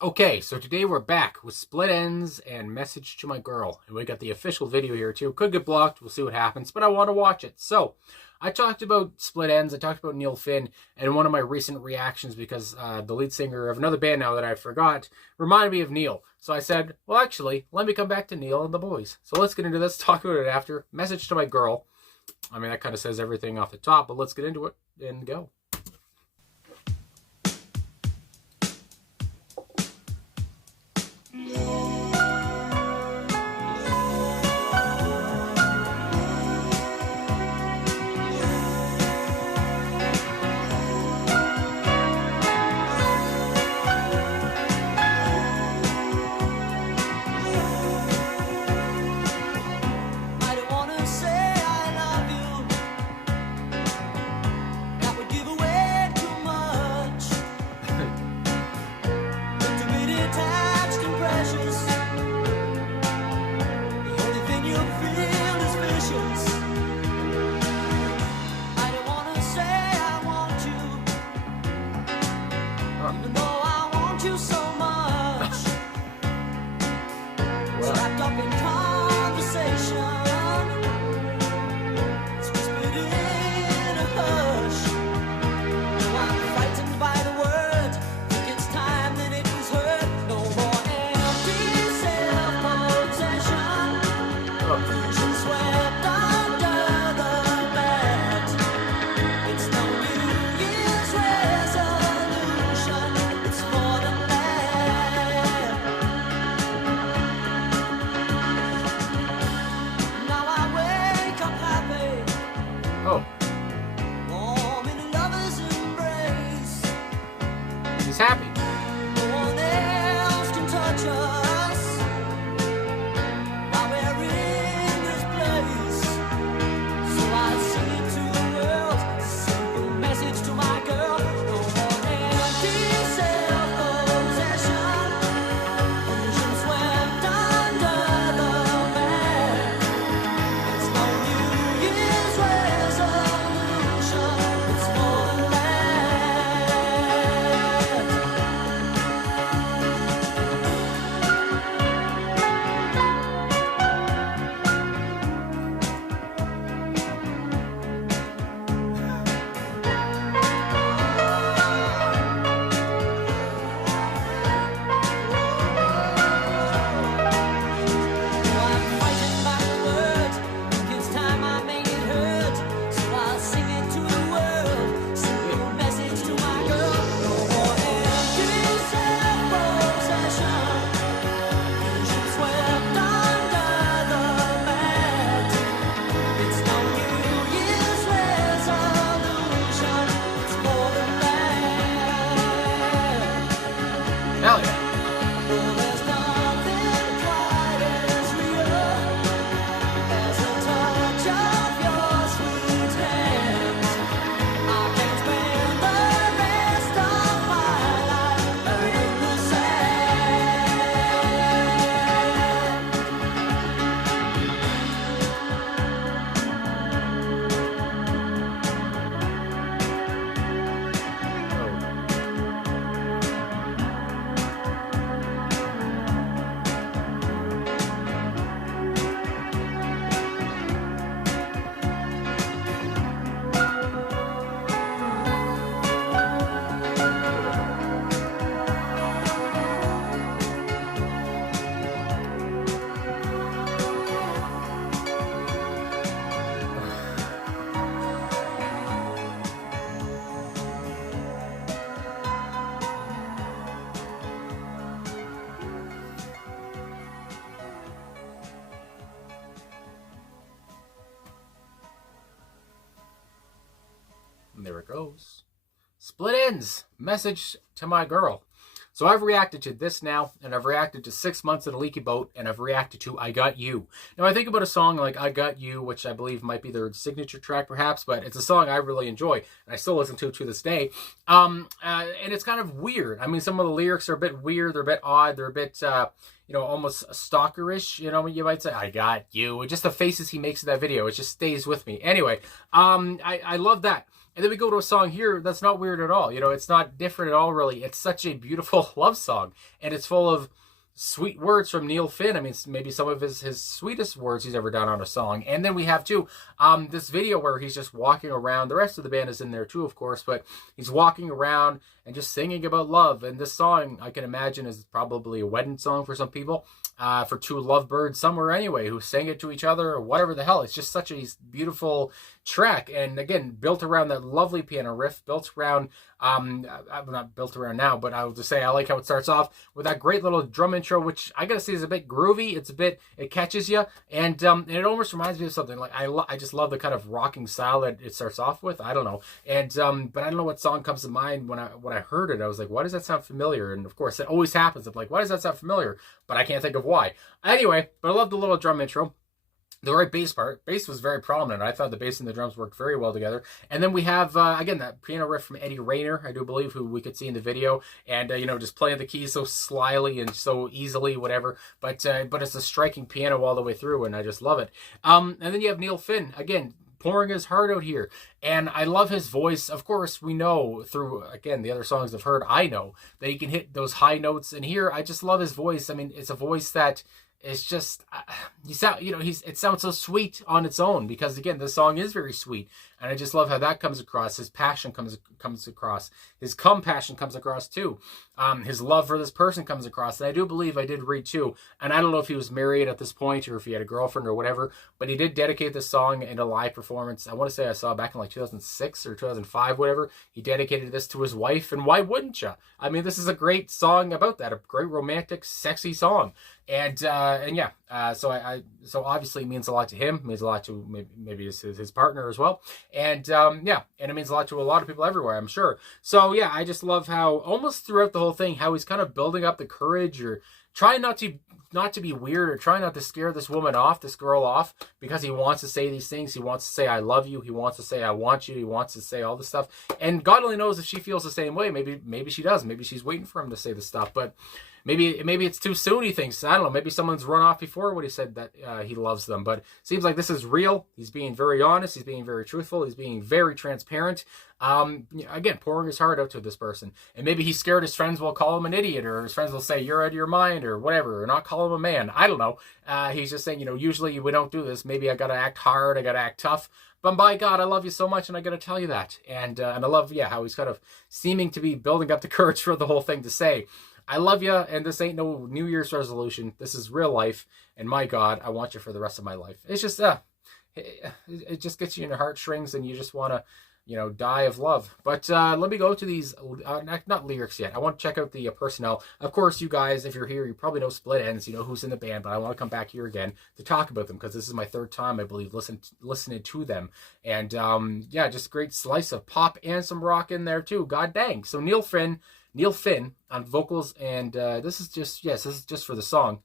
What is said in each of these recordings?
Okay, so today we're back with Split Ends and Message to My Girl. And we got the official video here too. Could get blocked, we'll see what happens, but I want to watch it. So, I talked about Split Ends, I talked about Neil Finn, and one of my recent reactions because the lead singer of another band now that I forgot reminded me of Neil. So I said, well actually, let me come back to Neil and the boys. So let's get into this, talk about it after. Message to My Girl. I mean, that kind of says everything off the top, but let's get into it and go. He's happy. No one else can touch us while we're in this place. So I sing it to the world, a simple message to my girl. No more empty self-possession, vision swept under the mat. It's no New Year's resolution, it's more than that. Hell yeah. And there it goes. Split Ends, Message to My Girl. So I've reacted to this now, and I've reacted to 6 Months in a Leaky Boat, and I've reacted to I Got You. Now I think about a song like I Got You, which I believe might be their signature track perhaps, but it's a song I really enjoy, and I still listen to this day. And it's kind of weird. I mean, some of the lyrics are a bit weird, they're a bit odd, they're a bit, almost stalkerish, you might say. I got you. Just the faces he makes in that video, it just stays with me. Anyway, I love that. And then we go to a song here that's not weird at all. You know, it's not different at all, really. It's such a beautiful love song, and it's full of sweet words from Neil Finn. I mean, maybe some of his sweetest words he's ever done on a song. And then we have, too, this video where he's just walking around. The rest of the band is in there, too, of course, but he's walking around and just singing about love. And this song, I can imagine, is probably a wedding song for some people, for two lovebirds somewhere anyway, who sang it to each other or whatever the hell. It's just such a beautiful track. And again, built around that lovely piano riff, built around, not built around now, but I will just say I like how it starts off with that great little drum intro, which I gotta say is a bit groovy. It catches you, and it almost reminds me of something like I just love the kind of rocking style that it starts off with. I don't know, and but I don't know what song comes to mind when I heard it. I was like, why does that sound familiar? And of course, it always happens. I'm like, why does that sound familiar? But I can't think of why. Anyway, but I love the little drum intro. The right bass part. Bass was very prominent. I thought the bass and the drums worked very well together. And then we have, again, that piano riff from Eddie Rayner, I do believe, who we could see in the video. And, just playing the keys so slyly and so easily, whatever. But it's a striking piano all the way through, and I just love it. And then you have Neil Finn, again, pouring his heart out here. And I love his voice. Of course, we know through, again, the other songs I've heard, I know that he can hit those high notes. And here, I just love his voice. I mean, it's a voice that... It's just, it sounds so sweet on its own, because again, the song is very sweet, and I just love how that comes across. His passion comes across. His compassion comes across too. His love for this person comes across, and I do believe I did read too. And I don't know if he was married at this point or if he had a girlfriend or whatever, but he did dedicate this song in a live performance. I want to say I saw back in like 2006 or 2005, whatever. He dedicated this to his wife, and why wouldn't you? I mean, this is a great song about that, a great romantic, sexy song. And yeah, so obviously it means a lot to him. It means a lot to maybe his partner as well. And yeah, and it means a lot to a lot of people everywhere, I'm sure. So yeah, I just love how almost throughout the whole thing, how he's kind of building up the courage, or trying not to be weird, or trying not to scare this woman off, this girl off, because he wants to say these things. He wants to say, I love you. He wants to say, I want you. He wants to say all this stuff. And God only knows if she feels the same way. Maybe she does. Maybe she's waiting for him to say this stuff, but maybe it's too soon, he thinks. I don't know. Maybe someone's run off before when he said that he loves them. But it seems like this is real. He's being very honest. He's being very truthful. He's being very transparent. Again, pouring his heart out to this person. And maybe he's scared his friends will call him an idiot, or his friends will say, you're out of your mind, or whatever, or not call him a man. I don't know. He's just saying, usually we don't do this. Maybe I got to act hard. I got to act tough. But by God, I love you so much, and I got to tell you that. And I love, how he's kind of seeming to be building up the courage for the whole thing to say, I love you, and this ain't no New Year's resolution. This is real life, and my God, I want you for the rest of my life. It's just, it just gets you in your heartstrings, and you just want to, die of love. But let me go to these, not lyrics yet. I want to check out the personnel. Of course, you guys, if you're here, you probably know Split Enz, you know who's in the band, but I want to come back here again to talk about them, because this is my third time, I believe, listening to them. And just a great slice of pop and some rock in there too. God dang. So Neil Finn on vocals, and this is just for the song.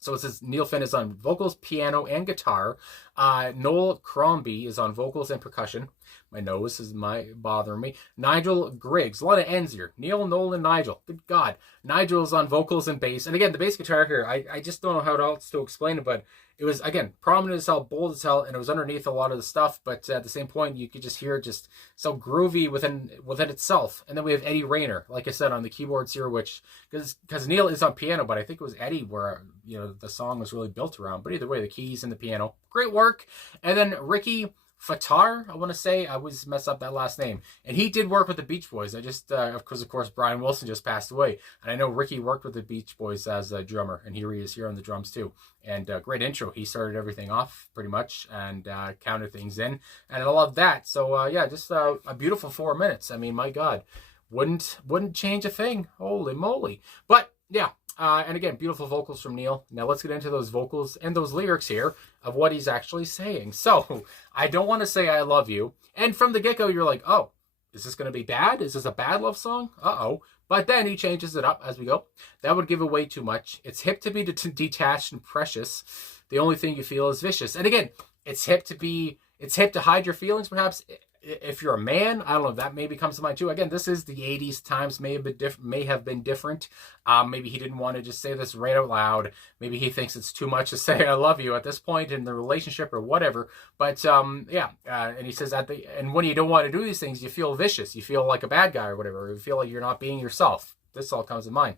So it says Neil Finn is on vocals, piano, and guitar. Noel Crombie is on vocals and percussion. My nose is bothering me. Nigel Griggs. A lot of N's here. Neil, Noel, and Nigel. Good God. Nigel is on vocals and bass. And again, the bass guitar here, I just don't know how else to explain it, but it was, again, prominent as hell, bold as hell, and it was underneath a lot of the stuff, but at the same point, you could just hear it just so groovy within itself. And then we have Eddie Rayner, like I said, on the keyboards here, which, because Neil is on piano, but I think it was Eddie where, the song was really built around. But either way, the keys and the piano, great work. And then Ricky Fattar, I want to say, I always mess up that last name, and he did work with the Beach Boys. Of course, Brian Wilson just passed away, and I know Ricky worked with the Beach Boys as a drummer, and here he is here on the drums too. And great intro. He started everything off pretty much, and counted things in, and I love that. So just a beautiful 4 minutes. I mean, my God, wouldn't change a thing. Holy moly! But yeah. And again, beautiful vocals from Neil. Now let's get into those vocals and those lyrics here of what he's actually saying. So, I don't want to say I love you. And from the get-go, you're like, oh, is this going to be bad? Is this a bad love song? Uh-oh. But then he changes it up as we go. That would give away too much. It's hip to be detached and precious. The only thing you feel is vicious. And again, it's hip to hide your feelings, perhaps. if you're a man, I don't know, that maybe comes to mind too. Again, this is the 80s. Times may have been different. Maybe he didn't want to just say this right out loud. Maybe he thinks it's too much to say I love you at this point in the relationship or whatever. But and he says and when you don't want to do these things, you feel vicious. You feel like a bad guy or whatever. You feel like you're not being yourself. This all comes to mind.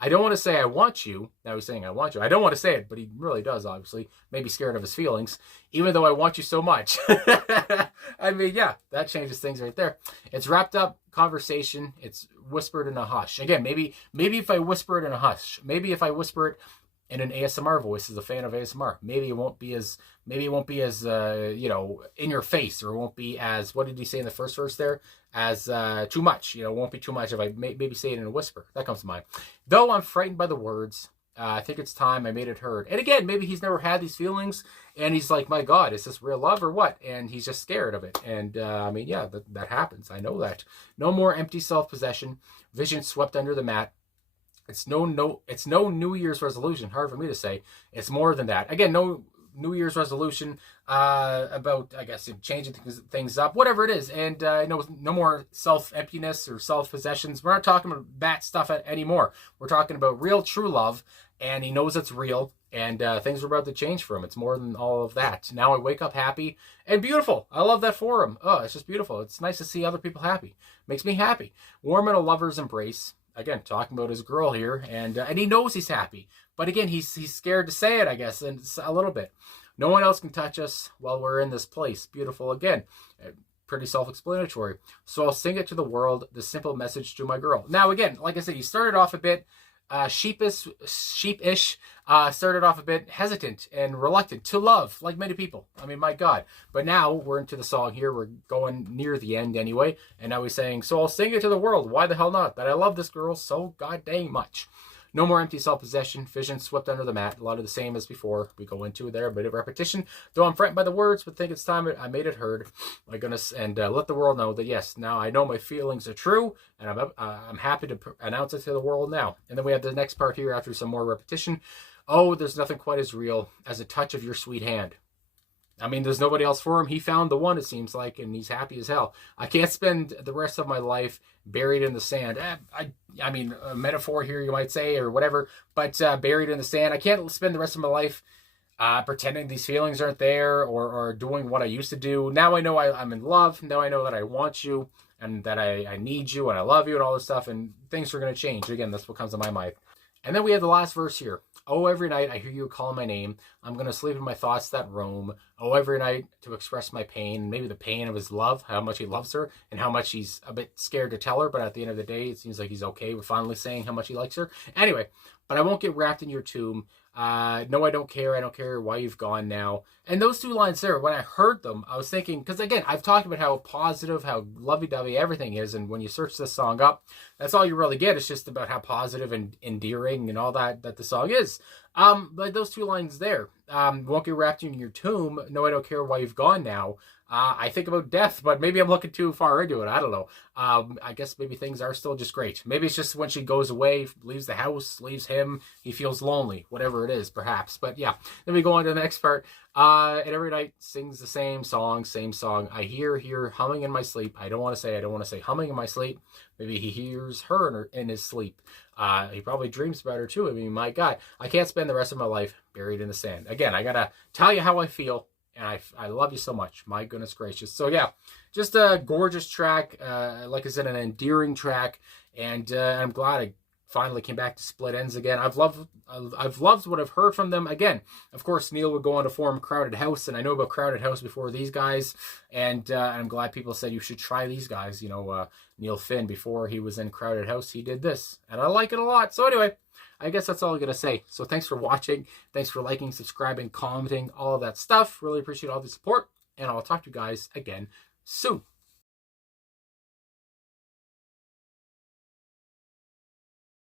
I don't want to say I want you. Now he's saying I want you. I don't want to say it, but he really does, obviously. Maybe scared of his feelings, even though I want you so much. I mean, yeah, that changes things right there. It's wrapped up conversation. It's whispered in a hush. Again, maybe if I whisper it in a hush, maybe if I whisper it in an ASMR voice as a fan of ASMR, maybe it won't be as in your face, or it won't be as, what did he say in the first verse there? As too much, it won't be too much if I maybe say it in a whisper. That comes to mind. Though I'm frightened by the words, I think it's time I made it heard. And again, maybe he's never had these feelings, and he's like, my God, is this real love or what? And he's just scared of it. And that happens. I know that. No more empty self-possession, vision swept under the mat. It's no New Year's resolution. Hard for me to say. It's more than that. Again, no New Year's resolution about, I guess, changing things up, whatever it is. And no more self-emptiness or self-possessions. We're not talking about that stuff anymore. We're talking about real, true love. And he knows it's real. And things are about to change for him. It's more than all of that. Now I wake up happy and beautiful. I love that for him. Oh, it's just beautiful. It's nice to see other people happy. Makes me happy. Warm in a lover's embrace. Again, talking about his girl here, and he knows he's happy. But again, he's scared to say it, I guess, and a little bit. No one else can touch us while we're in this place. Beautiful again. Pretty self-explanatory. So I'll sing it to the world, the simple message to my girl. Now, again, like I said, he started off a bit sheepish, started off a bit hesitant and reluctant to love, like many people. I mean, my God. But now we're into the song here. We're going near the end anyway. And now he's saying, so I'll sing it to the world. Why the hell not? That I love this girl so god dang much. No more empty self-possession, vision swept under the mat. A lot of the same as before. We go into there, a bit of repetition. Though I'm frightened by the words, but think it's time I made it heard. My goodness, and let the world know that yes, now I know my feelings are true, and I'm happy to announce it to the world now. And then we have the next part here after some more repetition. Oh, there's nothing quite as real as a touch of your sweet hand. I mean, there's nobody else for him. He found the one, it seems like, and he's happy as hell. I can't spend the rest of my life buried in the sand. I mean, a metaphor here, you might say, or whatever, but buried in the sand. I can't spend the rest of my life pretending these feelings aren't there, or doing what I used to do. Now I know I'm in love. Now I know that I want you, and that I need you, and I love you, and all this stuff, and things are going to change. Again, that's what comes to my mind. And then we have the last verse here. Oh, every night I hear you calling my name. I'm going to sleep in my thoughts that roam. Oh, every night to express my pain. Maybe the pain of his love, how much he loves her, and how much he's a bit scared to tell her. But at the end of the day, it seems like he's okay with finally saying how much he likes her. Anyway, but I won't get wrapped in your tomb. No, I don't care. I don't care why you've gone now. And those two lines there, when I heard them, I was thinking, because again, I've talked about how positive, how lovey-dovey everything is. And when you search this song up, that's all you really get. It's just about how positive and endearing and all that the song is. But those two lines there, won't get wrapped in your tomb. No, I don't care why you've gone now. I think about death, but maybe I'm looking too far into it. I don't know. I guess maybe things are still just great. Maybe it's just when she goes away, leaves the house, leaves him, he feels lonely, whatever it is, perhaps. But yeah, then we go on to the next part. And every night sings the same song. I hear humming in my sleep. I don't want to say humming in my sleep. Maybe he hears her in his sleep. He probably dreams about her too. I mean, my God, I can't spend the rest of my life buried in the sand. Again, I gotta tell you how I feel. And I love you so much. My goodness gracious. So yeah, just a gorgeous track. Like I said, an endearing track. And I'm glad I finally came back to Split Enz again. I've loved what I've heard from them. Again, of course, Neil would go on to form Crowded House. And I know about Crowded House before these guys. And I'm glad people said you should try these guys. You know, Neil Finn, before he was in Crowded House, he did this. And I like it a lot. So anyway, I guess that's all I'm going to say. So thanks for watching. Thanks for liking, subscribing, commenting, all of that stuff. Really appreciate all the support. And I'll talk to you guys again soon.